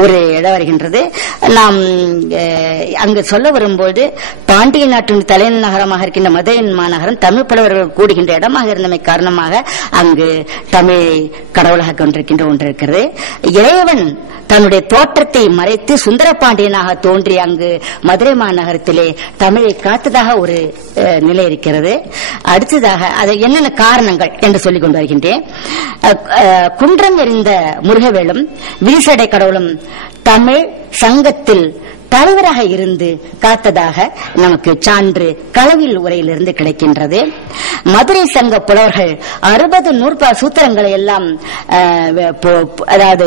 ஒரு இடம் வருகின்றது. நாம் அங்கு சொல்ல வரும்போது பாண்டிய நாட்டின் தலைநகரமாக இருக்கின்ற மதுரை மாநகரம் தமிழ் புலவர்கள் கூடுகின்ற இடமாக இருந்தமை காரணமாக அங்கு தமிழ் கடவுளாக கொண்டிருக்கின்ற ஒன்று இருக்கிறது. இறைவன் தன்னுடைய தோற்றத்தை மறைத்து சுந்தர பாண்டியனாக தோன்றி அங்கு மதுரை மாநகரத்திலே தமிழை காத்ததாக ஒரு நிலை இருக்கிறது. அடுத்ததாக அது என்னென்ன காரணங்கள் என்று சொல்லிக் கொண்டு வருகின்றேன் குன்றம் எறிந்த முருகவேலும் விரிசடை வீசடை கடவுளும் தமிழ் சங்கத்தில் தலைவராக இருந்து காத்ததாக நமக்கு சான்று களவில் உரையிலிருந்து கிடைக்கின்றது. மதுரை சங்க புலவர்கள் அறுபது நூற்பா சூத்திரங்களை எல்லாம் அதாவது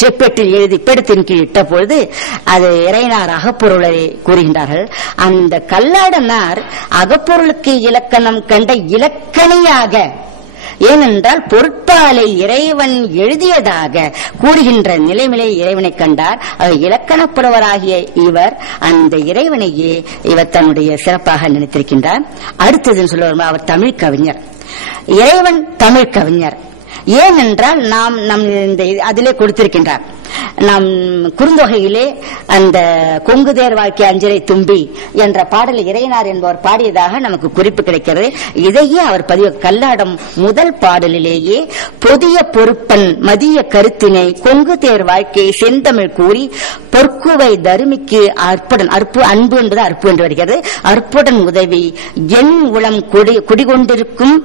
செப்பேட்டில் எழுதி பெடுத்தின் கீழ் இட்ட பொழுது அது இறைனார் அகப்பொருளை கூறுகின்றார்கள். அந்த கல்லாடனார் அகப்பொருளுக்கு இலக்கணம் கண்ட இலக்கணியாக ஏனென்றால் பொருட்பாலை இறைவன் எழுதியதாக கூறுகின்ற நிலைமையிலே இறைவனை கண்டார். அவர் இலக்கணப்புலவராகிய இவர் அந்த இறைவனையே இவர் தன்னுடைய சிறப்பாக நினைத்திருக்கின்றார். அடுத்ததுன்னு சொல்லுவார் அவர் தமிழ் கவிஞர். இறைவன் தமிழ் கவிஞர். ஏனென்றால் நாம் நம் இந்த அதிலே கொடுத்திருக்கின்றார். நாம் குறுந்தொகையிலே அந்த கொங்கு தேர் வாழ்க்கை அஞ்சரை தும்பி என்ற பாடல் இறையனார் என்பவர் பாடியதாக நமக்கு குறிப்பு கிடைக்கிறது. இதையே அவர் பதிவு கல்லாடம் முதல் பாடலிலேயே புதிய பொறுப்பன் மதிய கருத்தினை கொங்கு தேர் வாழ்க்கை செந்தமிழ் கூறி பொற்குவை தருமிக்கு அற்புடன் அற்பு அன்பு என்பது அற்பு என்று வருகிறது. அற்புடன் உதவி என் உளம் குடி குடிகொண்டிருக்கும்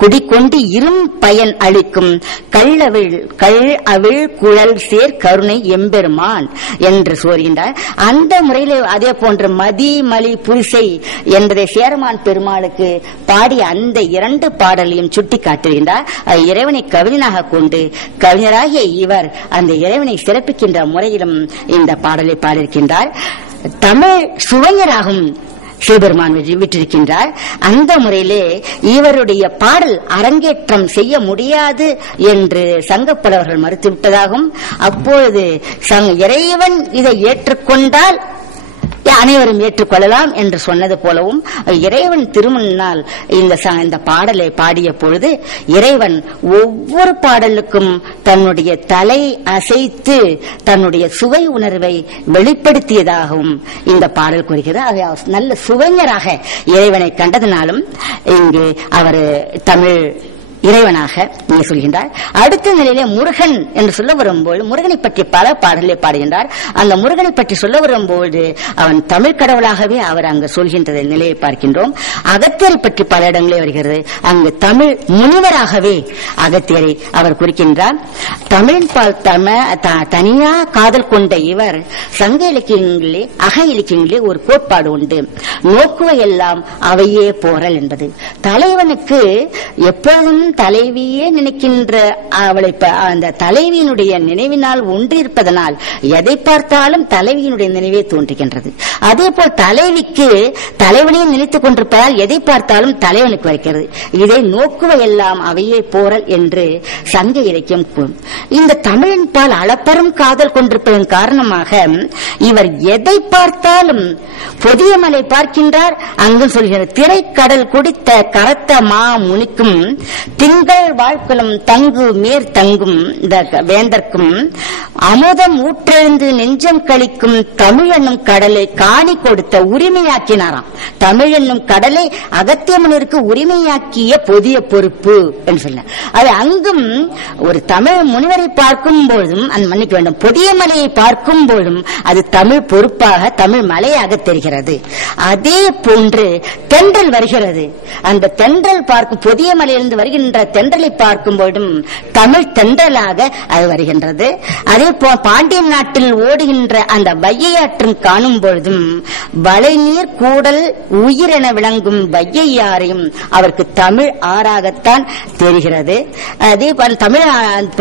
குடிக்கொண்டு இரும் பயன் அளிக்கும். கள்ளவிழ் கள் அவிழ் குழல் சேர் கருணை எம்பெருமான் என்று சொல்கின்றார். அந்த முறையிலே அதே போன்று மதி மலி புரிசை என்பதை சேரமான் பெருமாளுக்கு பாடிய அந்த இரண்டு பாடலையும் சுட்டி காட்டுகின்றார். இறைவனை கவிஞனாக கொண்டு கவிஞராகிய இவர் அந்த இறைவனை சிறப்பிக்கின்ற முறையிலும் இந்த பாடலை பாடியிருக்கின்றார். தமிழ் சுவைஞராகும் சிவபெருமான் விட்டிருக்கின்றார். அந்த முறையிலே இவருடைய பாடல் அரங்கேற்றம் செய்ய முடியாது என்று சங்கப்படவர்கள் மறுத்துவிட்டதாகவும் அப்பொழுது இறைவன் இதை ஏற்றுக்கொண்டால் அனைவரும் ஏற்றுக்கொள்ளலாம் என்று சொன்னது போலவும் இறைவன் திருமணால் இந்த இந்த பாடலை பாடிய பொழுது இறைவன் ஒவ்வொரு பாடலுக்கும் தன்னுடைய தலை அசைத்து தன்னுடைய சுவை உணர்வை வெளிப்படுத்தியதாகவும் இந்த பாடல் கூறுகிறது. ஆக அவர் நல்ல சுவைஞராக இறைவனை கண்டதினாலும் இங்கு அவர் தமிழ் இறைவனாக நீ சொல்கின்றார் அடுத்த நிலையிலே முருகன் என்று சொல்ல வரும்போது முருகனை பற்றி பல பாடலை பாடுகின்றார். அந்த முருகனை பற்றி சொல்ல வரும்போது அவன் தமிழ் கடவுளாகவே அவர் அங்கு சொல்கின்ற நிலையை பார்க்கின்றோம். அகத்தியரை பற்றி பல இடங்களே வருகிறது. அங்கு தமிழ் முனிவராகவே அகத்தியரை அவர் குறிக்கின்றார். தமிழின் பால் தம தனியா காதல் கொண்ட இவர் சங்க இலக்கியங்களிலே அக இலக்கியங்களிலே ஒரு கோட்பாடு உண்டு. நோக்குவையெல்லாம் அவையே போறல் என்பது. தலைவனுக்கு எப்பொழுதும் தலைவியே நினைக்கின்ற அவளை அந்த தலைவியினுடைய நினைவினால் ஒன்றிருப்பதனால் எதை பார்த்தாலும் தலைவியினுடைய நினைவே தோன்றுகின்றது. அதே போல் தலைவிக்கு தலைவனையே நினைத்துக் கொண்டிருப்பதால் எதை பார்த்தாலும் தலைவனுக்கு வைக்கிறது இதை நோக்குவையெல்லாம் அவையே போறல் என்று சங்க இலக்கியம் கூறும். இந்த தமிழின் பால் அளப்பரும் காதல் கொண்டிருப்பதன் காரணமாக இவர் எதை பார்த்தாலும் புதிய மலை பார்க்கின்றார். அங்கு சொல்கிறார் திரைக்கடல் குடித்த கரத்த மா முனிக்கும் tenga வாழ்க்கலும் தங்கு மேற் தங்கும் இந்த வேந்தர்க்கும் அமுதம் ஊற்றெழுந்து நெஞ்சம் கழிக்கும் தமிழ் என்னும் கடலை காணி கொடுத்த உரிமையாக்கினாராம். தமிழ் என்னும் கடலை அகத்தியமுனிற்கு உரிமையாக்கிய புதிய பொறுப்பு என்று சொல்ல. அது அங்கும் ஒரு தமிழ் முனிவரை பார்க்கும் பொழுதும் அந்த மன்னிக்க வேண்டும் புதிய மலையை பார்க்கும் பொழுதும் அது தமிழ் பொறுப்பாக தமிழ் மலையாக தெரிகிறது. அதே போன்று தென்றல் வருகிறது. அந்த தென்றல் பார்க்கும் புதிய மலையிலிருந்து வருகின்ற தென்றலை பார்க்கும் பொழுதும் தமிழ் தென்றலாக அது வருகின்றது அதே போ பாண்டிய நாட்டில் ஓடுகின்ற அந்த வையையாற்றும் காணும் பொழுதும் வளைநீர் கூடல் உயிரென விளங்கும் வையையாரையும் அவருக்கு தமிழ் ஆறாகத்தான் தெரிகிறது. அதே தமிழ்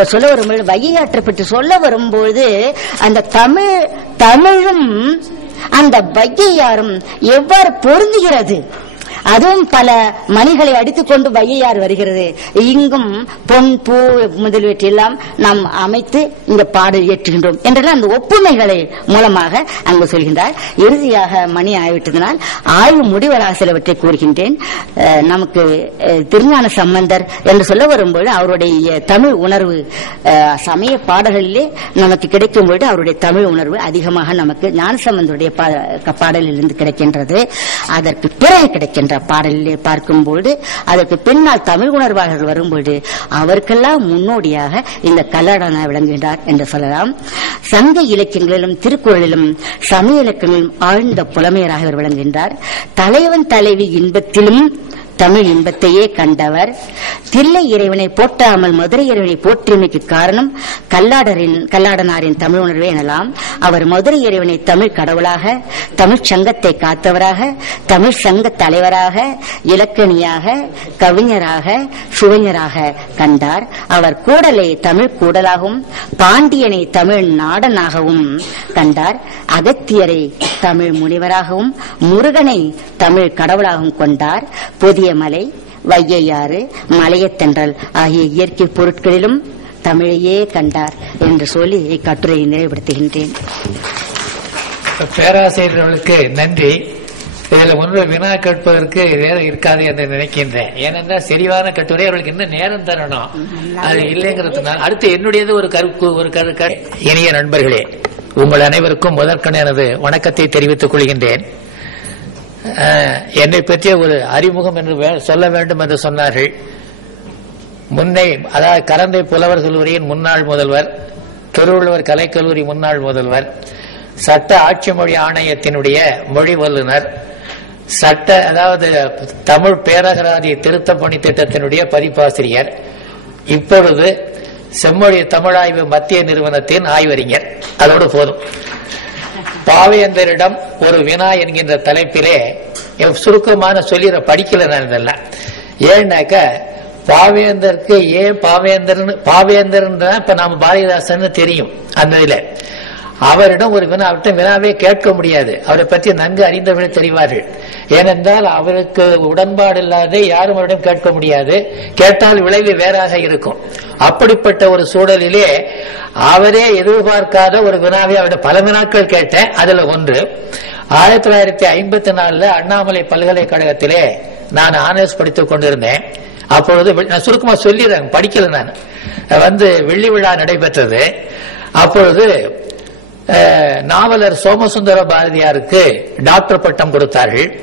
சொல்ல வரும்போது வையையாற்றை பற்றி சொல்ல வரும்போது அந்த தமிழ் தமிழும் அந்த வையையாரும் எவ்வாறு பொருந்துகிறது? அதுவும் பல மணிகளை அடித்துக்கொண்டு வையார் வருகிறது. இங்கும் பொன் பூ முதலியவற்றையெல்லாம் நாம் அமைத்து இந்த பாடல் இயற்றுகின்றோம் என்றெல்லாம் அந்த ஒப்புமைகளை மூலமாக அங்கு சொல்கின்றார். இறுதியாக மணி ஆய்விட்டதனால் ஆய்வு முடிவராக சிலவற்றை கூறுகின்றேன். அஹ், நமக்கு திருஞான சம்பந்தர் என்று சொல்ல வரும்போது அவருடைய தமிழ் உணர்வு சமய பாடல்களிலே நமக்கு கிடைக்கும் பொழுது அவருடைய தமிழ் உணர்வு அதிகமாக நமக்கு ஞானசம்பந்தருடைய பாடலில் பாடலிலிருந்து கிடைக்கின்றது. அதற்கு பிறகு கிடைக்கின்ற பாடலிலே பார்க்கும்போது அதற்கு பின்னால் தமிழ் உணர்வாளர்கள் வரும்போது அவருக்கெல்லாம் முன்னோடியாக இந்த கல்லடனா விளங்குகிறார் என்று சொல்லலாம். சங்க இலக்கியங்களிலும் திருக்குறளிலும் சமய இலக்கியங்களிலும் ஆழ்ந்த புலமையராக இவர் விளங்குகின்றார். தலைவன் தலைவி இன்பத்திலும் தமிழ் இன்பத்தையே கண்டவர். தில்லை இறைவனை போற்றாமல் மதுரை இறைவனை போற்றியமைக்கு காரணம் கல்லாடரின் கல்லாடனாரின் தமிழ் உணர்வே எனலாம். அவர் மதுரை இறைவனை தமிழ் கடவுளாக தமிழ் சங்கத்தை காத்தவராக தமிழ் சங்க தலைவராக இலக்கணியாக கவிஞராக சுவைஞராக கண்டார். அவர் கூடலை தமிழ் கூடலாகவும் பாண்டியனை தமிழ் நாடனாகவும் கண்டார். அகத்தியரை தமிழ் முனிவராகவும் முருகனை தமிழ் கடவுளாகவும் கொண்டார். புதிய மலை வையையாறு மலையத்தென்றல் ஆகிய இயற்கை பொருட்களிலும் தமிழையே கண்டார் என்று சொல்லி இக்கட்டுரையை நிறைவுபடுத்துகின்றேன். பேராசிரியர்களுக்கு நன்றி. இதுல ஒன்று வினா கேட்பதற்கு நேரம் இருக்காது என்று நினைக்கின்றேன். ஏனென்றால் செறிவான கட்டுரை அவர்களுக்கு இன்னும் நேரம் தரணும். அது இல்லைங்கிறதுனால. அடுத்து என்னுடையது ஒரு கருப்பு ஒரு கரு- இனிய நண்பர்களே. உங்கள் அனைவருக்கும் முதற்கண் எனது வணக்கத்தை தெரிவித்துக் கொள்கின்றேன். என்னை பற்றிய ஒரு அறிமுகம் என்று சொல்ல வேண்டும் என்று சொன்னார்கள். முன்னை அதாவது கரந்தை புலவர் கல்லூரியின் முன்னாள் முதல்வர் திருவள்ளுவர் கலைக்கல்லூரி முன்னாள் முதல்வர் சட்ட ஆட்சி மொழி ஆணையத்தினுடைய மொழி வல்லுநர் சட்ட அதாவது தமிழ் பேரகராதி திருத்த பணி திட்டத்தினுடைய பதிப்பாசிரியர் இப்பொழுது செம்மொழி தமிழாய்வு மத்திய நிறுவனத்தின் ஆய்வறிஞர். அதோடு போதும். பாவேந்தரிடம் ஒரு வினா என்கின்ற தலைப்பிலே என் சுருக்கமான சொல்லிற படிக்கல நான் இதெல்லாம். ஏன்னாக்க பாவேந்தருக்கு ஏன் பாவேந்தர்னு பாவேந்தர்ன்னு இப்ப நாம பாரதிதாசன் தெரியும். அந்த இதுல. அவரிடம் ஒரு வினா அவர்கிட்ட வினாவே கேட்க முடியாது. அவரை பற்றி நன்கு அறிந்தவர்கள் தெரிவார்கள். ஏனென்றால் அவருக்கு உடன்பாடு இல்லாத யாரும் அவரிடம் கேட்க முடியாது. கேட்டால் விளைவு வேறாக இருக்கும். அப்படிப்பட்ட ஒரு சூழலிலே அவரே எதிர்பார்க்காத ஒரு வினாவை அவரிடம் பல வினாக்கள் கேட்டேன். அதுல ஒன்று ஆயிரத்தி தொள்ளாயிரத்தி ஐம்பத்தி நாலுல அண்ணாமலை பல்கலைக்கழகத்திலே நான் ஆனர்ஸ் படித்துக் கொண்டிருந்தேன். அப்பொழுது நான் சுருக்கமா சொல்லிடுறேன் படிக்கல நான். வந்து வெள்ளி விழா நடைபெற்றது. அப்பொழுது நாவலர் சோமசுந்தர பாரதியாருக்கு டாக்டர் பட்டம் கொடுத்தார்கள்.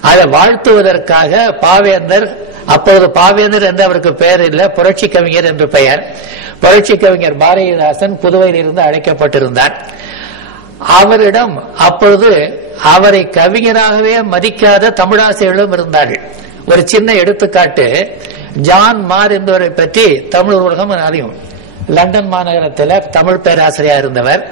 அதை வாழ்த்துவதற்காக பாவேந்தர் அப்பொழுது பாவேந்தர் என்று அவருக்கு பெயர் இல்லை புரட்சி கவிஞர் என்று பெயர். புரட்சி கவிஞர் பாரதிதாசன் புதுவையிலிருந்து அழைக்கப்பட்டிருந்தார். அவரிடம் அப்பொழுது அவரை கவிஞராகவே மதிக்காத தமிழாசிரியர்களும் இருந்தார்கள். ஒரு சின்ன எடுத்துக்காட்டு ஜான் மார் என்பவரை பற்றி தமிழ் உலகம் அறியும். லண்டன் மாநகரத்தில் தமிழ் பேராசிரியர் இருந்தவர்.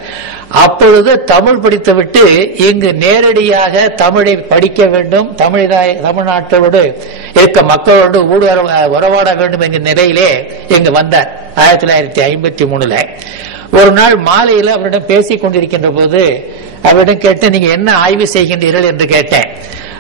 அப்பொழுது தமிழ் படித்துவிட்டு இங்கு நேரடியாக தமிழை படிக்க வேண்டும் தமிழாய் தமிழ்நாட்டோடு இருக்க மக்களோடு ஊடுற உறவாட வேண்டும் என்கிற நிலையிலே இங்கு வந்தார் ஆயிரத்தி தொள்ளாயிரத்தி ஐம்பத்தி மூணுல. ஒரு நாள் மாலையில் அவரிடம் பேசிக் கொண்டிருக்கின்ற போது அவரிடம் கேட்டு நீங்க என்ன ஆய்வு செய்கின்றீர்கள்? என்று கேட்டேன்.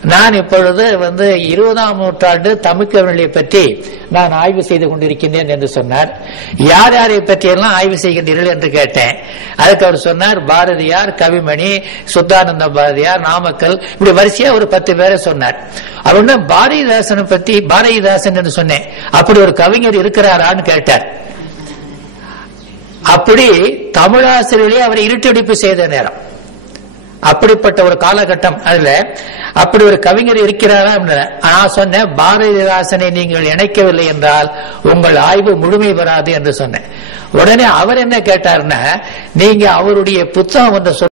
நான் இப்பொழுது வந்து இருபதாம் நூற்றாண்டு தமிழ்கவிஞர்களை பற்றி நான் ஆய்வு செய்து கொண்டிருக்கின்றேன் என்று சொன்னார். யார் யாரை பற்றி எல்லாம் ஆய்வு செய்கின்றீர்கள் என்று கேட்டேன். அதுக்கு அவர் சொன்னார் பாரதியார் கவிமணி சுத்தானந்த பாரதியார் நாமக்கல் இப்படி வரிசையா ஒரு பத்து பேரை சொன்னார். அவர் பாரதிதாசனை பற்றி பாரதிதாசன் என்று சொன்னேன். அப்படி ஒரு கவிஞர் இருக்கிறாரான்னு கேட்டார். அப்படி தமிழாசிரியர்களே அவரை இருட்டடிப்பு செய்த நேரம். அப்படிப்பட்ட ஒரு காலகட்டம் அதுல அப்படி ஒரு கவிஞர் இருக்கிறாரா நான் சொன்னேன் பாரதிதாசனை நீங்கள் இணைக்கவில்லை என்றால் உங்கள் ஆய்வு முழுமை பெறாது என்று சொன்னேன். உடனே அவர் என்ன கேட்டார்னா நீங்க அவருடைய புத்தகம் ஒன்று